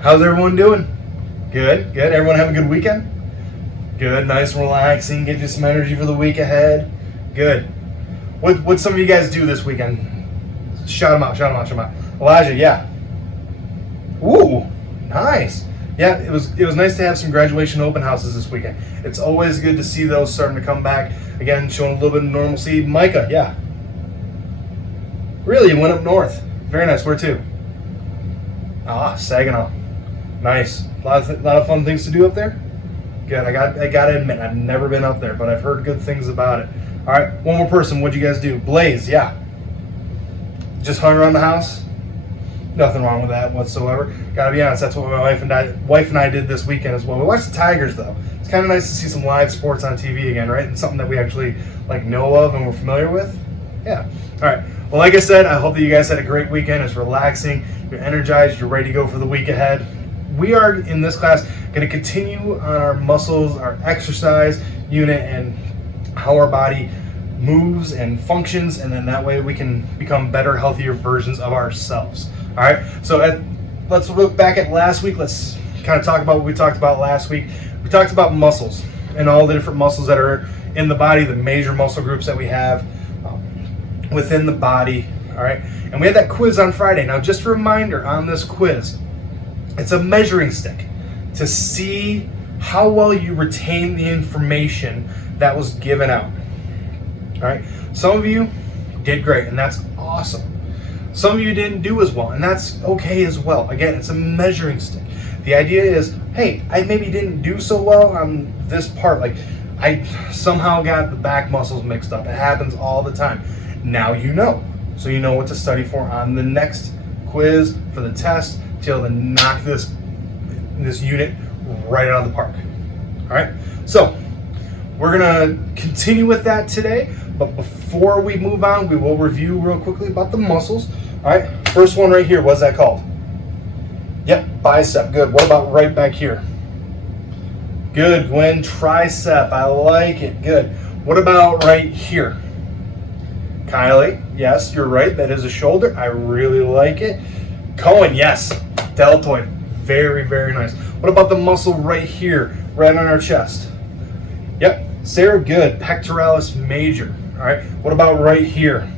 How's everyone doing? Good, good. Everyone have a good weekend? Good, nice and relaxing, get you some energy for the week ahead. Good. What some of you guys do this weekend? Shout them out. Elijah, yeah. Ooh, nice. Yeah, it was nice to have some graduation open houses this weekend. It's always good to see those starting to come back. Again, showing a little bit of normalcy. Micah, yeah. Really, you went up north. Very nice. Where to? Saginaw. Nice. A lot of fun things to do up there. Good. I got to admit, I've never been up there, but I've heard good things about it. All right, one more person. What'd you guys do? Blaze, yeah. Just hung around the house. Nothing wrong with that whatsoever. Gotta be honest, that's what my wife and I did this weekend as well. We watched the Tigers though. It's kind of nice to see some live sports on TV again, right? And something that we actually know of and we're familiar with. Yeah. All right. Well, like I said, I hope that you guys had a great weekend. It's relaxing. You're energized. You're ready to go for the week ahead. We are in this class going to continue on our muscles, our exercise unit, and how our body moves and functions, and then that way we can become better, healthier versions of ourselves. All right, so let's look back at last week. Let's kind of talk about what we talked about last week. We talked about muscles and all the different muscles that are in the body, the major muscle groups that we have within the body. All right, and we had that quiz on Friday. Now, just a reminder on this quiz, it's a measuring stick to see how well you retain the information that was given out. All right, some of you did great, and that's awesome. Some of you didn't do as well, and that's okay as well. Again, it's a measuring stick. The idea is, hey, I maybe didn't do so well on this part. Like, I somehow got the back muscles mixed up. It happens all the time. Now you know. So you know what to study for on the next quiz, for the test, to be able to knock this unit right out of the park. All right? So, we're going to continue with that today, but before we move on, we will review real quickly about the muscles. All right, first one right here, what's that called? Yep, bicep, good. What about right back here? Good, Gwen, tricep, I like it, good. What about right here? Kylie, yes, you're right, that is a shoulder, I really like it. Cohen, yes, deltoid, very, very nice. What about the muscle right here, right on our chest? Yep, Sarah, good, pectoralis major. All right, what about right here?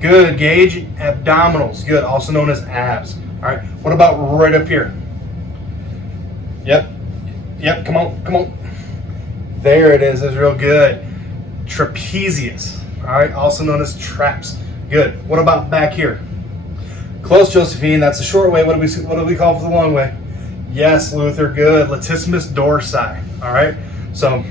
Good, Gage, abdominals, good, also known as abs. All right, what about right up here? Yep, come on. There it is, that's real good. Trapezius, all right, also known as traps. Good, what about back here? Close, Josephine, that's the short way. What do we call for the long way? Yes, Luther, good, latissimus dorsi, all right? So,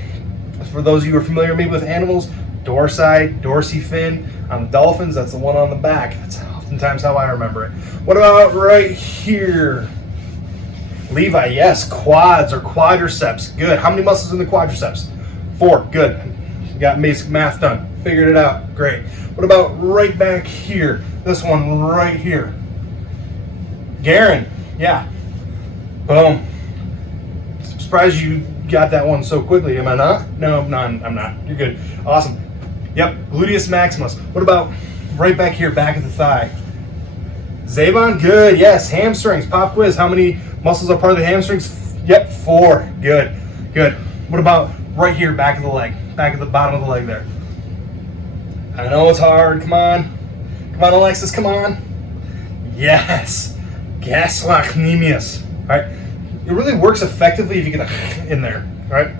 for those of you who are familiar maybe with animals, dorsi, dorsifin. On the dolphins, that's the one on the back. That's oftentimes how I remember it. What about right here? Levi, yes, quads or quadriceps. Good. How many muscles in the quadriceps? 4. Good. Got basic math done. Figured it out. Great. What about right back here? This one right here. Garen, yeah. Boom. Surprised you got that one so quickly. Am I not? No, I'm not. You're good. Awesome. Yep, gluteus maximus. What about right back here, back of the thigh? Zavon, good. Yes, hamstrings. Pop quiz. How many muscles are part of the hamstrings? Yep, 4. Good. What about right here, back of the leg? Back at the bottom of the leg there. I know it's hard. Come on, Alexis. Come on. Yes, gastrocnemius. All right. It really works effectively if you get a in there, right?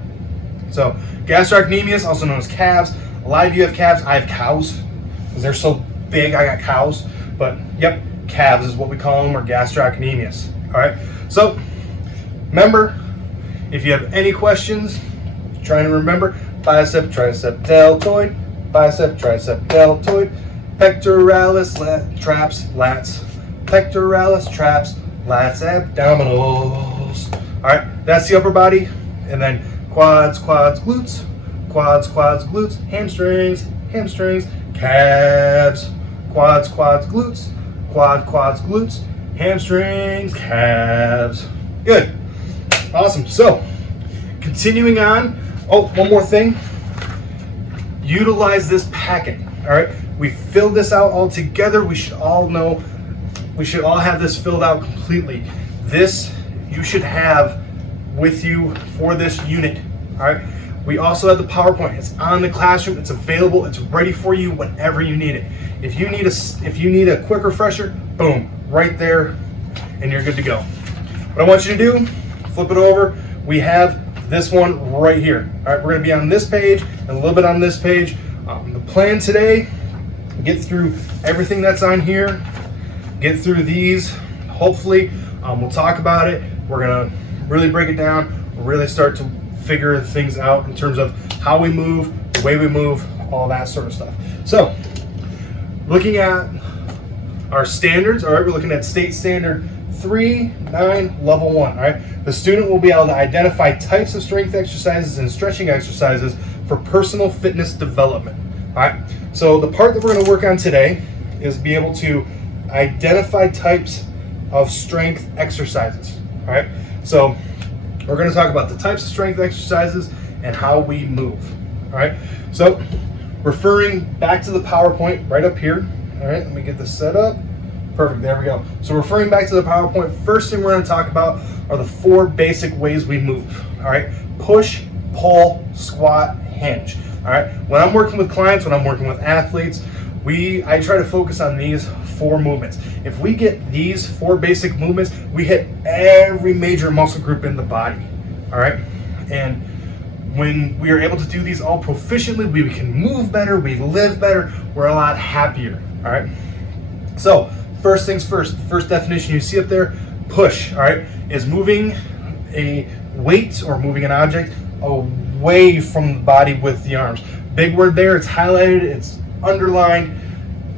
So, gastrocnemius, also known as calves. A lot of you have calves. I have cows because they're so big. I got cows, but yep, calves is what we call them, or gastrocnemius. All right. So, remember, if you have any questions, trying to remember bicep, tricep, deltoid, bicep, tricep, deltoid, pectoralis, traps, lats, pectoralis, traps, lats, abdominals. All right, that's the upper body, and then quads, glutes, quads, glutes, hamstrings, calves, quads, glutes, quads, glutes, hamstrings, calves. Good, awesome. So, continuing on. Oh, one more thing. Utilize this packet. All right, we filled this out all together. We should all know. We should all have this filled out completely. this you should have with you for this unit. All right. We also have the PowerPoint. It's on the classroom. It's available. It's ready for you whenever you need it. If you need a quick refresher, boom, right there, and you're good to go. What I want you to do, flip it over. We have this one right here. All right, we're going to be on this page and a little bit on this page. The plan today, get through everything that's on here, get through these. Hopefully, we'll talk about it. We're going to really break it down, really start to figure things out in terms of how we move, the way we move, all that sort of stuff. So, looking at our standards, all right, we're looking at state standard 3-9 level 1. All right, the student will be able to identify types of strength exercises and stretching exercises for personal fitness development. All right, so the part that we're going to work on today is be able to identify types of strength exercises. All right, so we're going to talk about the types of strength exercises and how we move. All right, so referring back to the PowerPoint right up here. All right, let me get this set up. Perfect, there we go. So referring back to the PowerPoint, first thing we're going to talk about are the 4 basic ways we move. All right, push, pull, squat, hinge. All right, when I'm working with clients, when I'm working with athletes, I try to focus on these 4 movements. If we get these 4 basic movements, we hit every major muscle group in the body. All right, and when we are able to do these all proficiently, we can move better, we live better, we're a lot happier. All right, so first things first, the first definition you see up there, push, all right, is moving a weight or moving an object away from the body with the arms. Big word there, it's highlighted, it's underlined,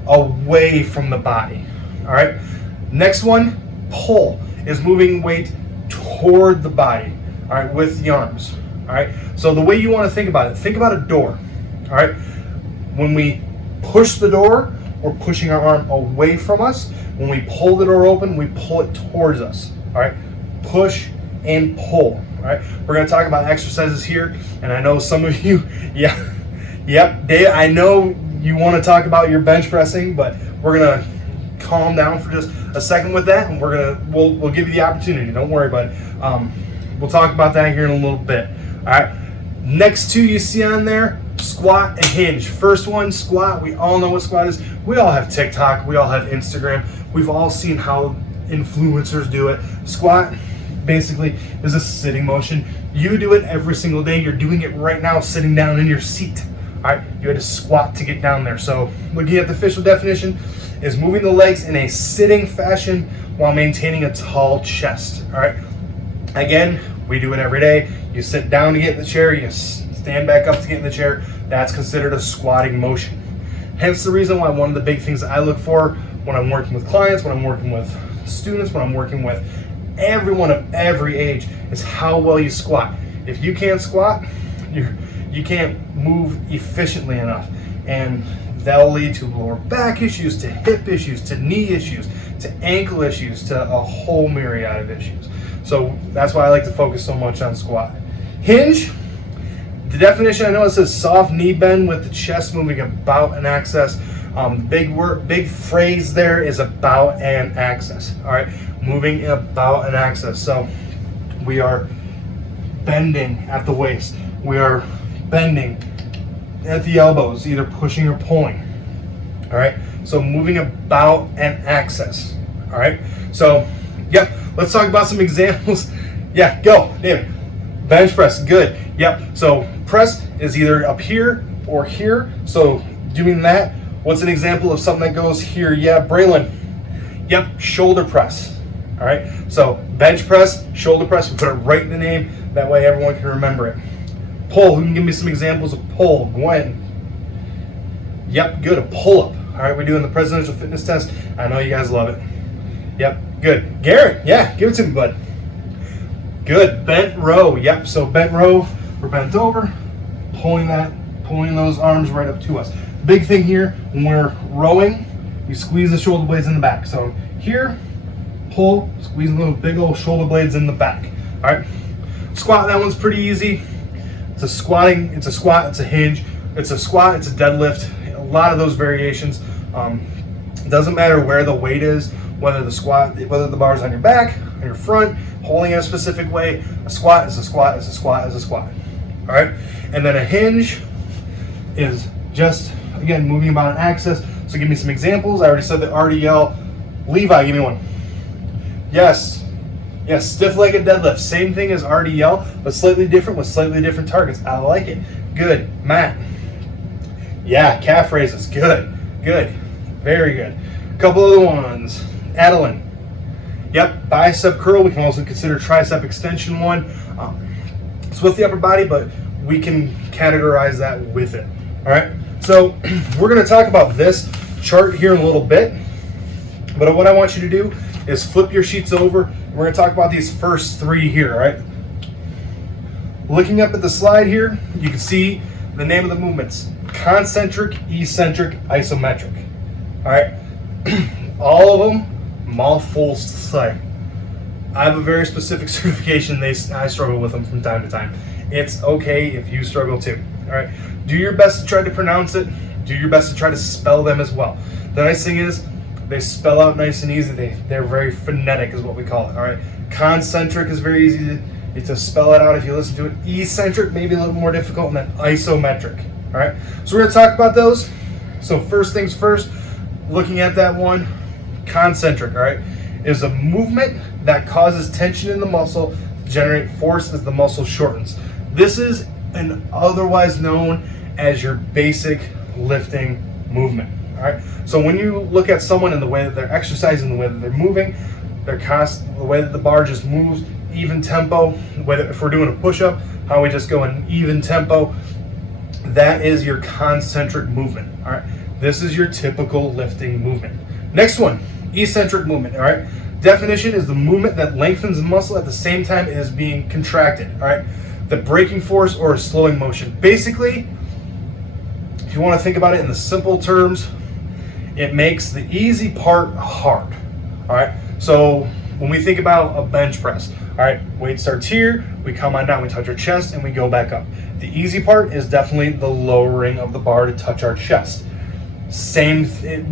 away from the body. All right, next one, pull, is moving weight toward the body, all right, with the arms. All right, so the way you want to think about a door. All right, when we push the door, we're pushing our arm away from us. When we pull the door open, we pull it towards us. All right, push and pull. All right, we're going to talk about exercises here, and I know some of you, Dave, I know you want to talk about your bench pressing, but we're going to calm down for just a second with that, and we'll give you the opportunity. Don't worry about it. We'll talk about that here in a little bit. All right, next 2 you see on there, squat and hinge. First one, squat. We all know what squat is. We all have TikTok. We all have Instagram. We've all seen how influencers do it. Squat basically is a sitting motion. You do it every single day. You're doing it right now sitting down in your seat. All right, you had to squat to get down there. So looking at the official definition is moving the legs in a sitting fashion while maintaining a tall chest. All right, again, we do it every day. You sit down to get in the chair, you stand back up to get in the chair. That's considered a squatting motion. Hence the reason why one of the big things that I look for when I'm working with clients, when I'm working with students, when I'm working with everyone of every age is how well you squat. If you can't squat, you can't move efficiently enough, and that'll lead to lower back issues, to hip issues, to knee issues, to ankle issues, to a whole myriad of issues. So that's why I like to focus so much on squat. Hinge, the definition, I know it says soft knee bend with the chest moving about an axis. Big phrase there is about an axis. All right, moving about an axis. So we are bending at the waist. We are bending at the elbows, either pushing or pulling. All right, so moving about an axis. All right, so yep, let's talk about some examples. Yeah, go, David. Bench press, good. Yep, so press is either up here or here. So doing that, what's an example of something that goes here? Yeah, Braylon. Yep, shoulder press. All right, so bench press, shoulder press, we put it right in the name. That way everyone can remember it. Pull, who can give me some examples of pull? Gwen. Yep, good, a pull-up. All right, we're doing the presidential fitness test. I know you guys love it. Yep, good. Garrett, yeah, give it to me, bud. Good, bent row. Yep, so bent row, we're bent over, pulling those arms right up to us. Big thing here, when we're rowing, you squeeze the shoulder blades in the back. So here, pull, squeeze those big old shoulder blades in the back. All right, squat, that one's pretty easy. It's a squat, it's a hinge, it's a squat, it's a deadlift. A lot of those variations. It doesn't matter where the weight is, whether the bar's on your back, on your front, holding in a specific way. A squat is a squat is a squat is a squat. All right, and then a hinge is just, again, moving about an axis. So give me some examples. I already said the RDL. Levi, give me one. Yes, stiff-legged deadlift. Same thing as RDL, but slightly different with slightly different targets. I like it. Good. Matt. Yeah, calf raises. Good. Very good. A couple other ones. Adeline. Yep, bicep curl. We can also consider tricep extension one. It's with the upper body, but we can categorize that with it. All right, so we're going to talk about this chart here in a little bit, but what I want you to do is flip your sheets over. We're going to talk about these first three here. All right, looking up at the slide here, you can see the name of the movements: concentric, eccentric, isometric. All right, all of them mouthfuls to say. I have a very specific certification. I struggle with them from time to time. It's okay if you struggle too. All right, do your best to try to pronounce it. Do your best to try to spell them as well. The nice thing is they spell out nice and easy. They're very phonetic is what we call it. All right, concentric is very easy to spell it out if you listen to it. Eccentric maybe a little more difficult, and then isometric. All right, so we're going to talk about those. So first things first, looking at that one, concentric, all right, is a movement that causes tension in the muscle to generate force as the muscle shortens. This is an otherwise known as your basic lifting movement. All right. So when you look at someone and the way that they're exercising, the way that they're moving, the way that the bar just moves, even tempo. Whether if we're doing a push-up, how we just go in even tempo. That is your concentric movement. All right. This is your typical lifting movement. Next one, eccentric movement. All right. Definition is the movement that lengthens the muscle at the same time it is being contracted. All right. The braking force or a slowing motion. Basically, if you want to think about it in the simple terms, it makes the easy part hard. All right. So when we think about a bench press, all right, weight starts here, we come on down, we touch our chest, and we go back up. The easy part is definitely the lowering of the bar to touch our chest.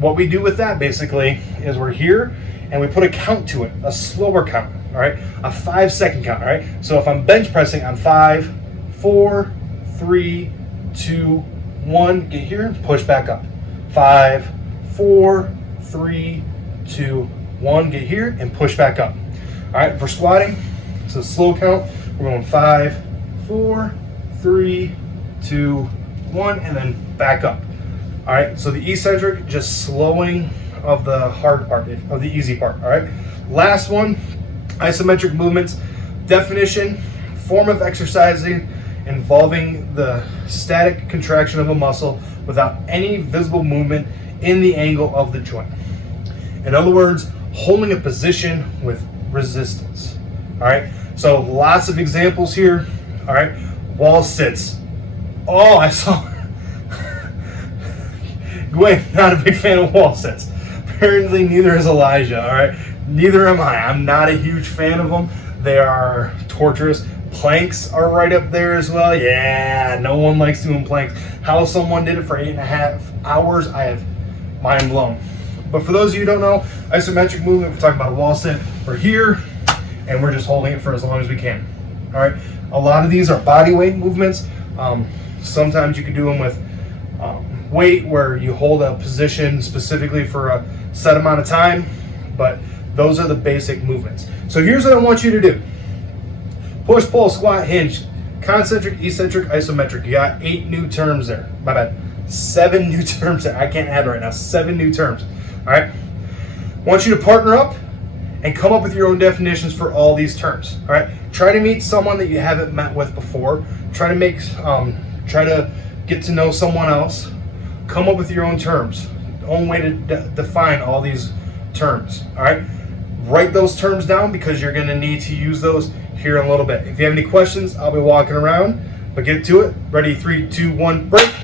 What we do with that basically is we're here and we put a count to it, a slower count. All right, a 5-second count. All right, so if I'm bench pressing on 5, 4, 3, 2, 1, get here and push back up. 5, 4, 3, 2, 1, get here and push back up. All right, for squatting, it's a slow count. We're going 5, 4, 3, 2, 1, and then back up. All right, so the eccentric, just slowing of the hard part, of the easy part. All right, last one. Isometric movements. Definition: form of exercising involving the static contraction of a muscle without any visible movement in the angle of the joint. In other words, holding a position with resistance. All right, so lots of examples here. All right, wall sits. Oh, I saw Gwen, not a big fan of wall sits. Apparently neither is Elijah. All right, neither am I. I'm not a huge fan of them. They are torturous. Planks are right up there as well. Yeah, no one likes doing planks. How someone did it for 8.5 hours, I have mind blown. But for those of you who don't know, isometric movement, we're talking about a wall sit. We're here, and we're just holding it for as long as we can. All right, a lot of these are body weight movements. Sometimes you can do them with weight, where you hold a position specifically for a set amount of time, but those are the basic movements. So here's what I want you to do. Push, pull, squat, hinge, concentric, eccentric, isometric. You got 8 new terms there. My bad. 7 new terms there. I can't add right now. 7 new terms. All right. I want you to partner up and come up with your own definitions for all these terms. All right. Try to meet someone that you haven't met with before. Try to get to know someone else. Come up with your own terms. Own way to define all these terms. All right. Write those terms down because you're going to need to use those here in a little bit. If you have any questions, I'll be walking around, but get to it. Ready, 3, 2, 1, break.